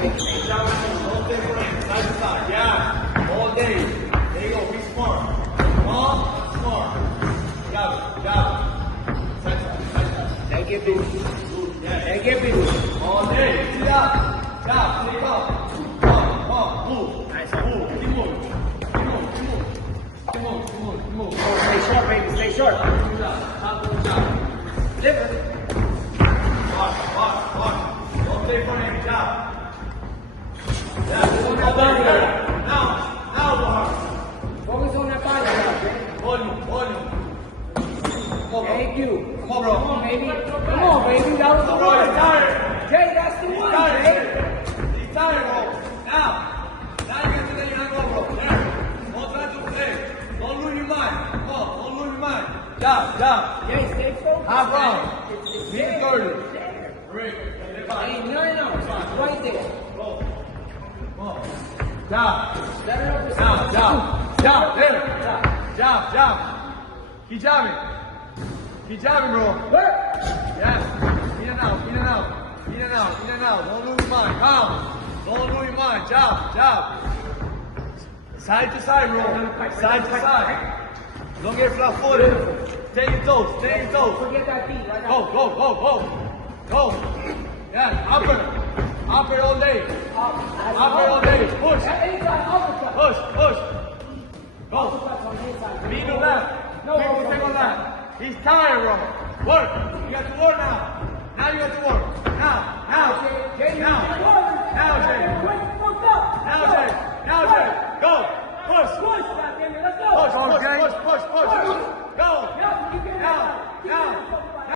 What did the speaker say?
Don't take it in. Side to side. Yeah. All day. There you go. Be smart. Calm, smart. Got it. Got it. Side to side. Side to side. Take it, baby. Yeah. Take it, baby. All day. Sit up. Down. Take off. Come. Move. Nice. Move. Keep moving. Keep moving. Keep moving. Keep moving. Keep moving. Keep moving. Oh, stay short, baby. Stay short. Live it. Watch. Don't take front end. Job. Yeah. Now, Bahar. Focus on that body, Jay. Volume. Come on, Thank you. Come on, bro. Come on, baby. Come on, baby. That was the Bro, he's one. tired. Jay, that's the He's one, tired. Jay. He's tired, bro. Now you get to let your go, bro. There. Don't try to play. Don't lose your mind. Come on, don't lose your mind. Job. Jay, stay focused. Half round. It's Meet there. 30. It's there. Rick. Ain't nothing else. It's right there. Go. Come on. Job. Set it up to side. Job. There. Job. Keep jobbing. Keep jobbing, bro. Work. Yes. In and out. Don't lose your mind. Calm. Don't lose your mind. Job. Side to side, bro. Side to side. Don't get flat footed. Stay your toes. Forget that beat right now. Go. Yeah, upper all day. Upper all day. Push. Inside, uppercut. Push. Go. Uppercuts on the inside. Lead on left. No, 50 seconds left. He's tired, bro. Work. You got to work now. Now you got to work. Now. Jay, you Now, Jay. Go. Push. Push, goddammit, let's go. Push. Go. Now.